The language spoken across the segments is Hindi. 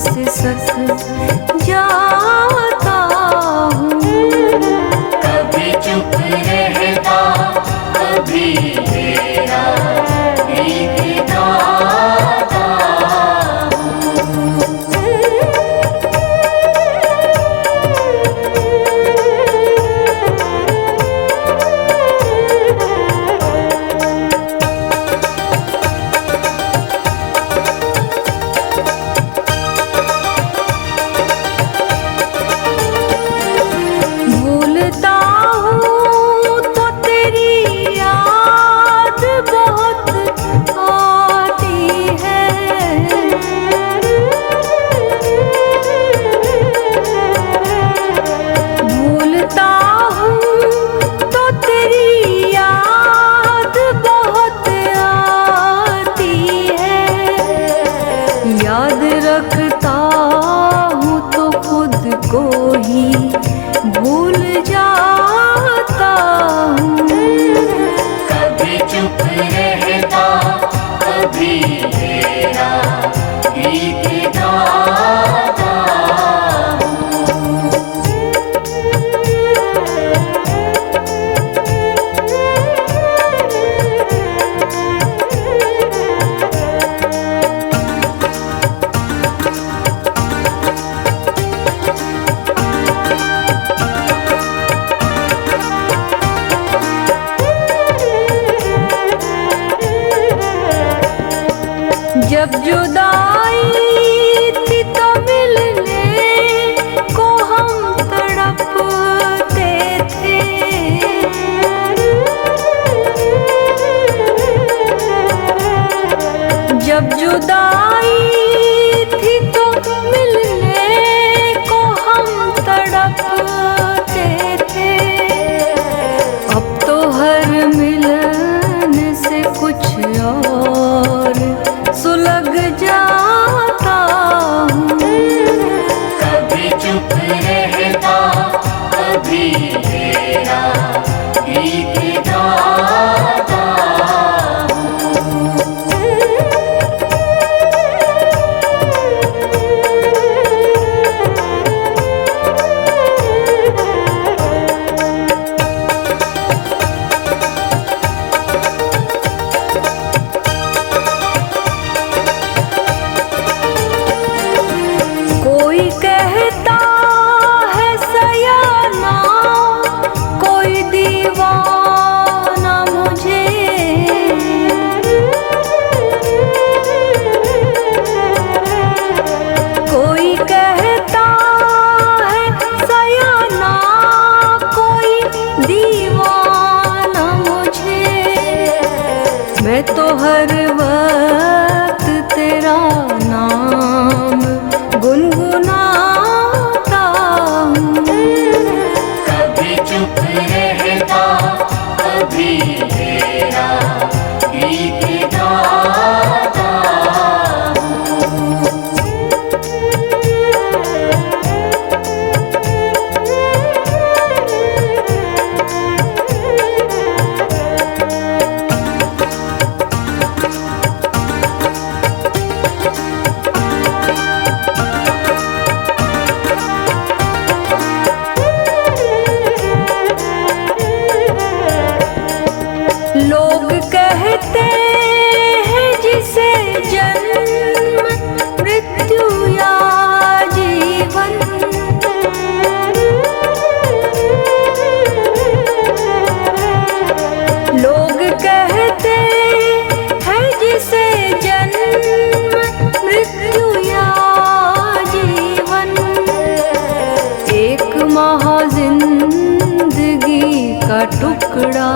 सिसक जाता हूँ। कभी चुप रहता, कभी तेरा गीत गाता भूलता हूँ तो तेरी याद बहुत आती है। भूलता हूँ तो तेरी याद बहुत आती है। याद रखता हूँ तो खुद को ही भूल जाता हूँ। कभी चुप रहता, कभी तेरा गीत गाता जब जुदाई थी तो मिलने को हम तड़पते थे। जब जुदाई थी तो मिलने को हम तड़पते थे। अब तो हर मिलन से कुछ और सुलग जाता हूँ। कभी चुप रहता, कभी तेरा गीत गाता कोई कहता है सयाना, कोई दीवाना मुझे। कोई कहता है सयाना, कोई दीवाना मुझे। मैं तो हर वक्त तेरा नाम गुनगुनाता हूँ। कभी चुप रहता, कभी तेरा गीत गाता लोग कहते हैं जिसे जन्म मृत्यु या जीवन। लोग कहते हैं जिसे जन्म मृत्यु या जीवन। एक महाजिंदगी का टुकड़ा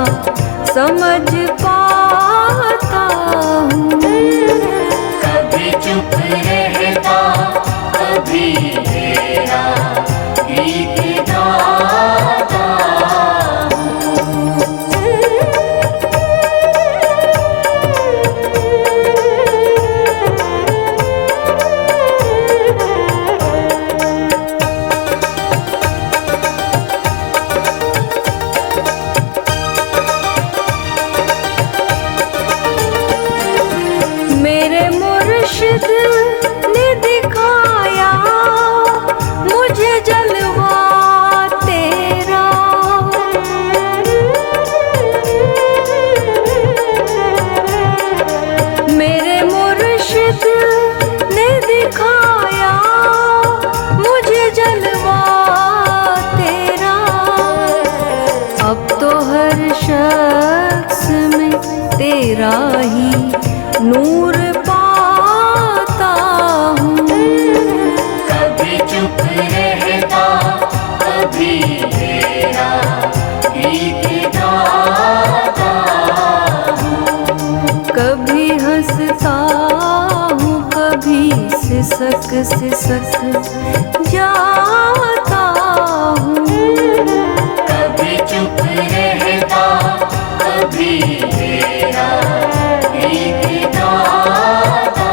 समझ पाता हूँ। कभी चुप रहता, कभी तेरा गीत गाता सिसक जाता हूँ। कभी चुप रहता, कभी तेरा गीत गाता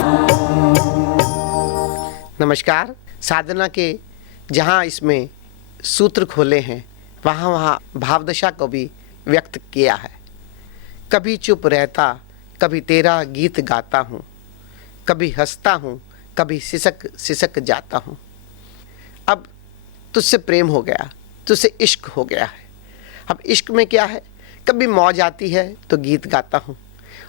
हूँ। नमस्कार। साधना के जहाँ इसमें सूत्र खोले हैं वहाँ भावदशा को भी व्यक्त किया है। कभी चुप रहता, कभी तेरा गीत गाता हूँ, कभी हंसता हूँ, कभी सिसक सिसक जाता हूँ। अब तुझसे प्रेम हो गया, तुझसे इश्क हो गया है। अब इश्क में क्या है, कभी मौज आती है तो गीत गाता हूँ,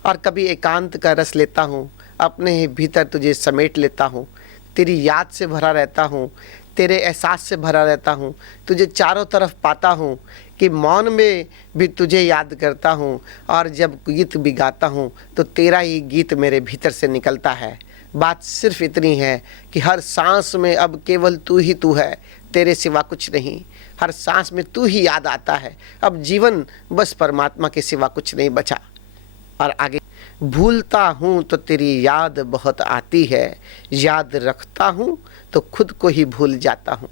और कभी एकांत का रस लेता हूँ, अपने ही भीतर तुझे समेट लेता हूँ। तेरी याद से भरा रहता हूँ, तेरे एहसास से भरा रहता हूँ, तुझे चारों तरफ पाता हूँ कि मौन में भी तुझे याद करता हूँ, और जब गीत भी गाता हूँ तो तेरा ही गीत मेरे भीतर से निकलता है। बात सिर्फ इतनी है कि हर सांस में अब केवल तू ही तू है, तेरे सिवा कुछ नहीं। हर सांस में तू ही याद आता है, अब जीवन बस परमात्मा के सिवा कुछ नहीं बचा। और आगे, भूलता हूँ तो तेरी याद बहुत आती है, याद रखता हूँ तो खुद को ही भूल जाता हूँ।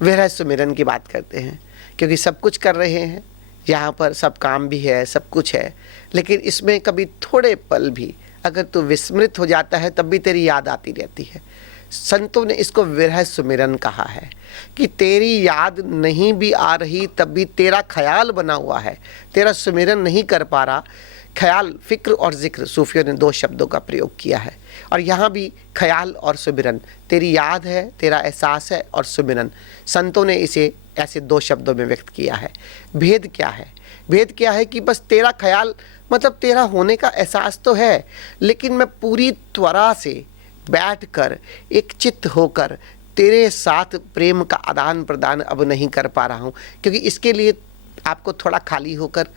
विरह सुमिरन की बात करते हैं, क्योंकि सब कुछ कर रहे हैं, यहाँ पर सब काम भी है, सब कुछ है, लेकिन इसमें कभी थोड़े पल भी अगर तू विस्मृत हो जाता है तब भी तेरी याद आती रहती है। संतों ने इसको विरह सुमिरन कहा है कि तेरी याद नहीं भी आ रही तब भी तेरा ख्याल बना हुआ है, तेरा सुमिरन नहीं कर पा रहा। ख्याल, फिक्र और जिक्र, सूफियों ने दो शब्दों का प्रयोग किया है, और यहाँ भी ख्याल और सुमिरन, तेरी याद है, तेरा एहसास है, और सुमिरन, संतों ने इसे ऐसे दो शब्दों में व्यक्त किया है। भेद क्या है? भेद क्या है कि बस तेरा ख्याल मतलब तेरा होने का एहसास तो है, लेकिन मैं पूरी त्वरा से बैठकर एक चित्त होकर तेरे साथ प्रेम का आदान प्रदान अब नहीं कर पा रहा हूँ, क्योंकि इसके लिए आपको थोड़ा खाली होकर,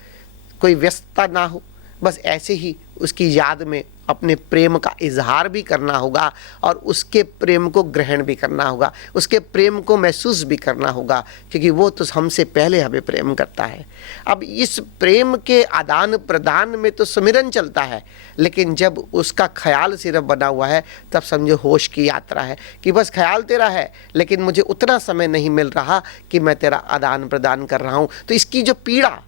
कोई व्यस्तता ना हो, बस ऐसे ही उसकी याद में अपने प्रेम का इजहार भी करना होगा, और उसके प्रेम को ग्रहण भी करना होगा, उसके प्रेम को महसूस भी करना होगा, क्योंकि वो तो हमसे पहले हमें प्रेम करता है। अब इस प्रेम के आदान प्रदान में तो सुमिरन चलता है, लेकिन जब उसका ख्याल सिर्फ बना हुआ है तब समझो होश की यात्रा है कि बस ख्याल तेरा है, लेकिन मुझे उतना समय नहीं मिल रहा कि मैं तेरा आदान प्रदान कर रहा हूँ। तो इसकी जो पीड़ा,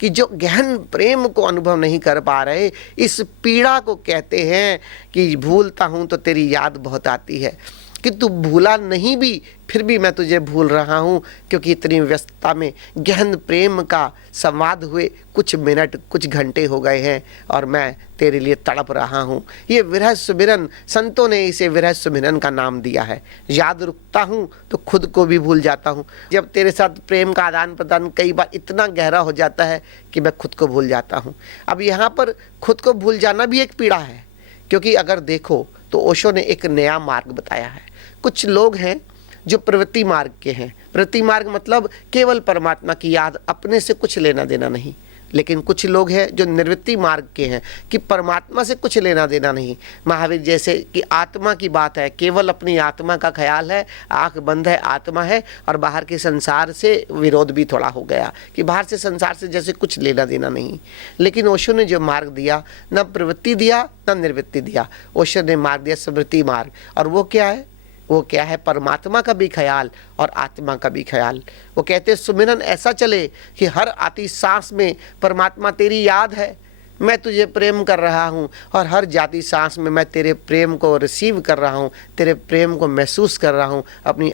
कि जो गहन प्रेम को अनुभव नहीं कर पा रहे, इस पीड़ा को कहते हैं कि भूलता हूँ तो तेरी याद बहुत आती है, कि तू भूला नहीं भी फिर भी मैं तुझे भूल रहा हूँ, क्योंकि इतनी व्यस्तता में गहन प्रेम का संवाद हुए कुछ मिनट, कुछ घंटे हो गए हैं, और मैं तेरे लिए तड़प रहा हूँ। ये विरह सुमिरन, संतों ने इसे विरह सुमिरन का नाम दिया है। याद रुकता हूँ तो खुद को भी भूल जाता हूँ। जब तेरे साथ प्रेम का आदान प्रदान कई बार इतना गहरा हो जाता है कि मैं खुद को भूल जाता हूँ। अब यहाँ पर खुद को भूल जाना भी एक पीड़ा है, क्योंकि अगर देखो तो ओशो ने एक नया मार्ग बताया है। कुछ लोग हैं जो प्रवृत्ति मार्ग के हैं। प्रवृत्ति मार्ग मतलब केवल परमात्मा की याद, अपने से कुछ लेना देना नहीं। लेकिन कुछ लोग हैं जो निवृत्ति मार्ग के हैं, कि परमात्मा से कुछ लेना देना नहीं। महावीर जैसे कि आत्मा की बात है, केवल अपनी आत्मा का ख्याल है, आंख बंद है, आत्मा है, और बाहर के संसार से विरोध भी थोड़ा हो गया कि बाहर से संसार से जैसे कुछ लेना देना नहीं। लेकिन ओशो ने जो मार्ग दिया, न प्रवृत्ति दिया न निवृत्ति दिया, ओशो ने मार्ग दिया स्मृति मार्ग। और वो क्या है? वो क्या है? परमात्मा का भी ख्याल और आत्मा का भी ख्याल। वो कहते हैं सुमिरन ऐसा चले कि हर आती सांस में परमात्मा तेरी याद है, मैं तुझे प्रेम कर रहा हूँ, और हर जाती सांस में मैं तेरे प्रेम को रिसीव कर रहा हूँ, तेरे प्रेम को महसूस कर रहा हूँ, अपनी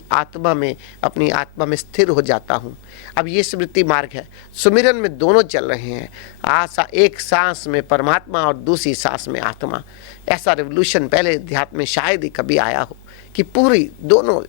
आत्मा में स्थिर हो जाता हूँ। अब ये स्मृति मार्ग है। सुमिरन में दोनों चल रहे हैं, एक सांस में परमात्मा और दूसरी सांस में आत्मा। ऐसा रिवोल्यूशन पहले अध्यात्म में शायद ही कभी आया हो कि पूरी दोनों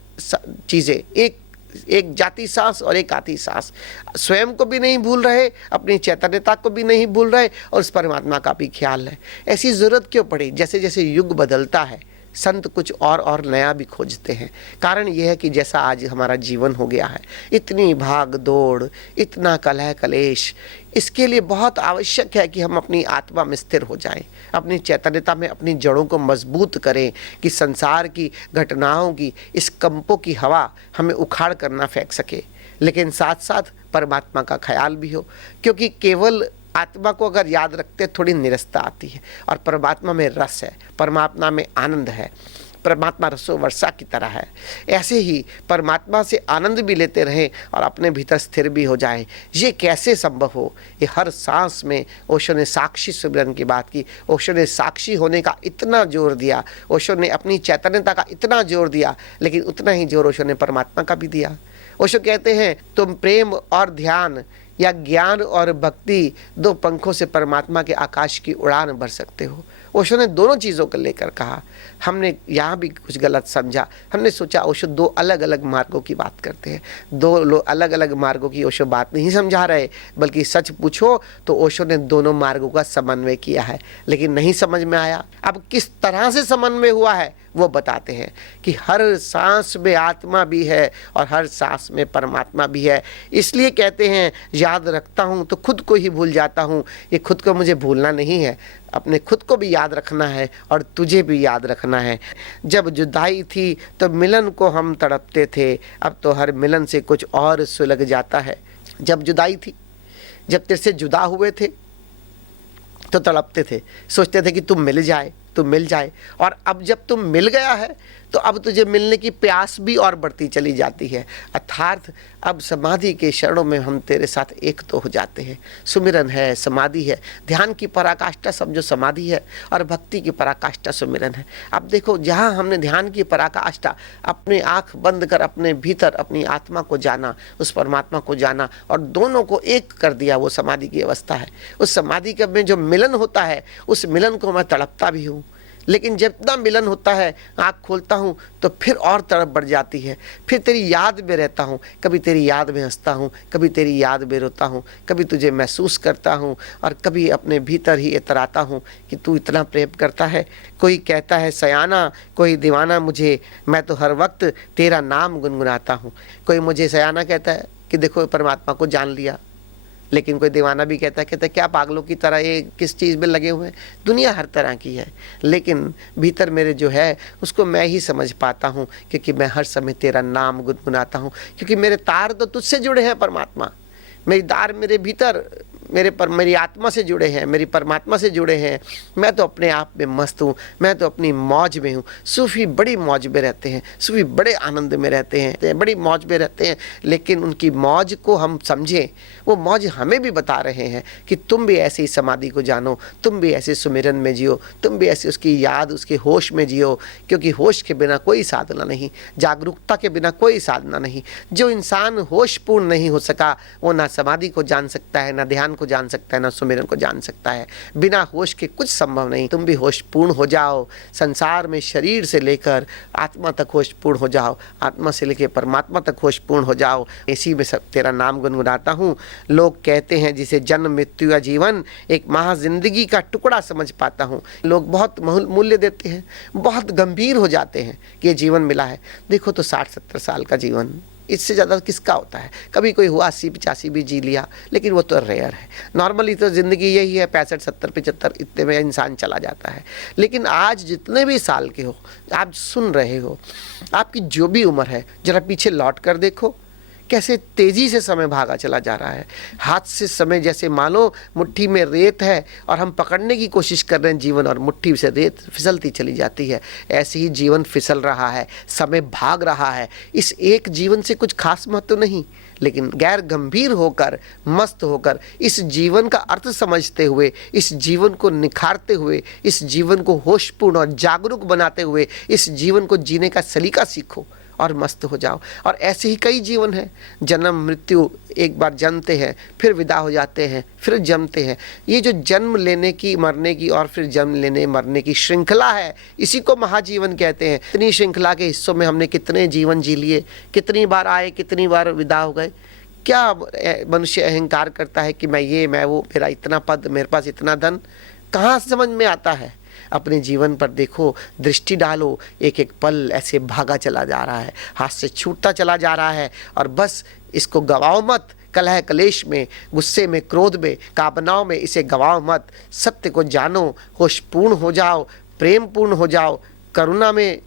चीज़ें, एक जाती सांस और एक आती सांस, स्वयं को भी नहीं भूल रहे, अपनी चैतन्यता को भी नहीं भूल रहे, और उस परमात्मा का भी ख्याल है। ऐसी ज़रूरत क्यों पड़ी? जैसे जैसे युग बदलता है, संत कुछ और नया भी खोजते हैं। कारण यह है कि जैसा आज हमारा जीवन हो गया है, इतनी भाग दौड़, इतना कलह कलेश, इसके लिए बहुत आवश्यक है कि हम अपनी आत्मा में स्थिर हो जाएं, अपनी चैतन्यता में अपनी जड़ों को मजबूत करें, कि संसार की घटनाओं की इस कंपों की हवा हमें उखाड़ कर ना फेंक सके, लेकिन साथ साथ परमात्मा का ख्याल भी हो। क्योंकि केवल आत्मा को अगर याद रखते थोड़ी निरस्ता आती है, और परमात्मा में रस है, परमात्मा में आनंद है। परमात्मा रसो वर्षा की तरह है। ऐसे ही परमात्मा से आनंद भी लेते रहें और अपने भीतर स्थिर भी हो जाएं। ये कैसे संभव हो? ये हर सांस में ओशो ने साक्षी सुमिरन की बात की। ओशो ने साक्षी होने का इतना जोर दिया, ओशो ने अपनी चैतन्यता का इतना जोर दिया, लेकिन उतना ही जोर ओशो ने परमात्मा का भी दिया। ओशो कहते हैं तुम प्रेम और ध्यान या ज्ञान और भक्ति, दो पंखों से परमात्मा के आकाश की उड़ान भर सकते हो। ओशो ने दोनों चीज़ों को लेकर कहा। हमने यहाँ भी कुछ गलत समझा। हमने सोचा ओशो दो अलग अलग मार्गों की बात करते हैं। दो अलग अलग मार्गों की ओशो बात नहीं समझा रहे, बल्कि सच पूछो तो ओशो ने दोनों मार्गों का समन्वय किया है, लेकिन नहीं समझ में आया। अब किस तरह से समन्वय हुआ है वो बताते हैं कि हर सांस में आत्मा भी है और हर सांस में परमात्मा भी है। इसलिए कहते हैं याद रखता हूँ तो खुद को ही भूल जाता हूँ। ये खुद को मुझे भूलना नहीं है, अपने खुद को भी याद रखना है और तुझे भी याद रखना है। जब जुदाई थी तो मिलन को हम तड़पते थे, अब तो हर मिलन से कुछ और सुलग जाता है। जब जुदाई थी, जब तेरे से जुदा हुए थे तो तड़पते थे, सोचते थे कि तुम मिल जाए, तुम मिल जाए। और अब जब तुम मिल गया है तो अब तुझे मिलने की प्यास भी और बढ़ती चली जाती है। अर्थात अब समाधि के क्षणों में हम तेरे साथ एक तो हो जाते हैं। सुमिरन है, समाधि है। ध्यान की पराकाष्ठा समझो समाधि है और भक्ति की पराकाष्ठा सुमिरन है। अब देखो, जहाँ हमने ध्यान की पराकाष्ठा अपनी आँख बंद कर अपने भीतर अपनी आत्मा को जाना, उस परमात्मा को जाना और दोनों को एक कर दिया, वो समाधि की अवस्था है। उस समाधि के में जो मिलन होता है, उस मिलन को मैं तड़पता भी हूँ, लेकिन जितना मिलन होता है आँख खोलता हूँ तो फिर और तड़प बढ़ जाती है। फिर तेरी याद में रहता हूँ, कभी तेरी याद में हंसता हूँ, कभी तेरी याद में रोता हूँ, कभी तुझे महसूस करता हूँ और कभी अपने भीतर ही इतराता हूँ कि तू इतना प्रेम करता है। कोई कहता है सयाना, कोई दीवाना मुझे, मैं तो हर वक्त तेरा नाम गुनगुनाता हूँ। कोई मुझे सयाना कहता है कि देखो परमात्मा को जान लिया, लेकिन कोई दीवाना भी कहता है क्या पागलों की तरह ये किस चीज़ में लगे हुए हैं। दुनिया हर तरह की है, लेकिन भीतर मेरे जो है उसको मैं ही समझ पाता हूँ, क्योंकि मैं हर समय तेरा नाम गुनगुनाता हूँ। क्योंकि मेरे तार तो तुझसे जुड़े हैं परमात्मा, मेरी तार मेरे भीतर मेरी आत्मा से जुड़े हैं, मेरी परमात्मा से जुड़े हैं। मैं तो अपने आप में मस्त हूँ, मैं तो अपनी मौज में हूँ। सूफी बड़ी मौज में रहते हैं, सूफी बड़े आनंद में रहते हैं, बड़ी मौज में रहते हैं, लेकिन उनकी मौज को हम समझें। वो मौज हमें भी बता रहे हैं कि तुम भी ऐसे ही समाधि को जानो, तुम भी ऐसे सुमिरन में जियो, तुम भी ऐसे उसकी याद, उसके होश में जियो। क्योंकि होश के बिना कोई साधना नहीं, जागरूकता के बिना कोई साधना नहीं। जो इंसान होशपूर्ण नहीं हो सका वो ना समाधि को जान सकता है, ना ध्यान को जान सकता है, ना सुमिरन को जान सकता है। बिना होश के कुछ संभव नहीं। तुम भी होशपूर्ण हो जाओ, संसार में शरीर से लेकर आत्मा तक होशपूर्ण हो जाओ, आत्मा से लेकर परमात्मा तक होशपूर्ण हो जाओ। इसी में सब तेरा नाम गुनगुनाता हूँ। लोग कहते हैं जिसे जन्म मृत्यु या जीवन एक महा जिंदगी का टुकड़ा समझ पाता हूँ। लोग बहुत मूल्य देते हैं, बहुत गंभीर हो जाते हैं कि ये जीवन मिला है। देखो तो 60-70 साल का जीवन, इससे ज़्यादा किसका होता है? कभी कोई हुआ 80-85 भी जी लिया, लेकिन वो तो रेयर है। नॉर्मली तो ज़िंदगी यही है 65, 70, 75 इतने में इंसान चला जाता है। लेकिन आज जितने भी साल के हो, आप सुन रहे हो, आपकी जो भी उम्र है, जरा पीछे लौट कर देखो कैसे तेज़ी से समय भागा चला जा रहा है। हाथ से समय जैसे मानो मुट्ठी में रेत है और हम पकड़ने की कोशिश कर रहे हैं जीवन, और मुट्ठी से रेत फिसलती चली जाती है। ऐसे ही जीवन फिसल रहा है, समय भाग रहा है। इस एक जीवन से कुछ खास महत्व नहीं, लेकिन गैर गंभीर होकर, मस्त होकर, इस जीवन का अर्थ समझते हुए, इस जीवन को निखारते हुए, इस जीवन को होशपूर्ण और जागरूक बनाते हुए इस जीवन को जीने का सलीका सीखो और मस्त हो जाओ। और ऐसे ही कई जीवन हैं। जन्म मृत्यु, एक बार जन्मते हैं, फिर विदा हो जाते हैं, फिर जन्मते हैं। ये जो जन्म लेने की, मरने की और फिर जन्म लेने मरने की श्रृंखला है, इसी को महाजीवन कहते हैं। इतनी श्रृंखला के हिस्सों में हमने कितने जीवन जी लिए, कितनी बार आए, कितनी बार विदा हो गए। क्या मनुष्य अहंकार करता है कि मैं ये, मैं वो, मेरा इतना पद, मेरे पास इतना धन, कहाँ समझ में आता है? अपने जीवन पर देखो, दृष्टि डालो, एक एक पल ऐसे भागा चला जा रहा है, हाथ से छूटता चला जा रहा है। और बस इसको गवाओ मत, कलह कलेश में, गुस्से में, क्रोध में, कामनाओं में इसे गवाओ मत। सत्य को जानो, होशपूर्ण हो जाओ, प्रेम पूर्ण हो जाओ, करुणा में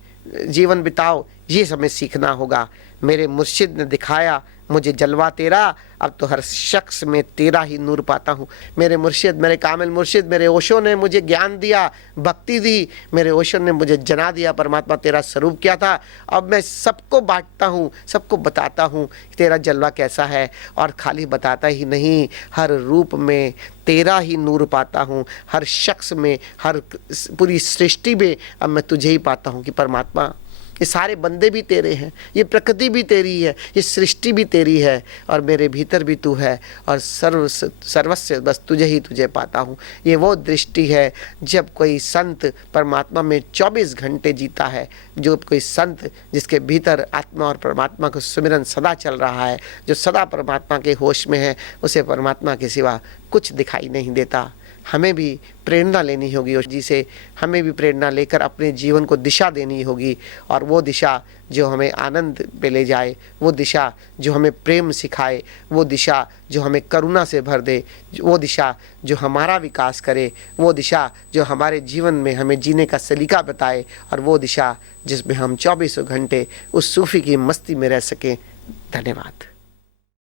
जीवन बिताओ। ये हमें सीखना होगा। मेरे मुर्शिद ने दिखाया, मुझे जलवा तेरा, अब तो हर शख्स में तेरा ही नूर पाता हूँ। मेरे मुर्शिद, मेरे कामिल मुर्शिद, मेरे ओशो ने मुझे ज्ञान दिया, भक्ति दी, मेरे ओशो ने मुझे जना दिया परमात्मा तेरा स्वरूप क्या था। अब मैं सबको बांटता हूँ, सबको बताता हूँ तेरा जलवा कैसा है। और खाली बताता ही नहीं, हर रूप में तेरा ही नूर पाता हूँ, हर शख्स में, हर पूरी सृष्टि में अब मैं तुझे ही पाता हूँ कि परमात्मा ये सारे बंदे भी तेरे हैं, ये प्रकृति भी तेरी है, ये सृष्टि भी तेरी है, और मेरे भीतर भी तू है, और सर्वस्व बस तुझे ही तुझे पाता हूँ। ये वो दृष्टि है जब कोई संत परमात्मा में 24 घंटे जीता है, जो कोई संत जिसके भीतर आत्मा और परमात्मा का सुमिरन सदा चल रहा है, जो सदा परमात्मा के होश में है, उसे परमात्मा के सिवा कुछ दिखाई नहीं देता। हमें भी प्रेरणा लेनी होगी और जी से हमें भी प्रेरणा लेकर अपने जीवन को दिशा देनी होगी, और वो दिशा जो हमें आनंद पे ले जाए, वो दिशा जो हमें प्रेम सिखाए, वो दिशा जो हमें करुणा से भर दे, वो दिशा जो हमारा विकास करे, वो दिशा जो हमारे जीवन में हमें जीने का सलीका बताए, और वो दिशा जिसमें हम 24 घंटे उस सूफ़ी की मस्ती में रह सकें। धन्यवाद।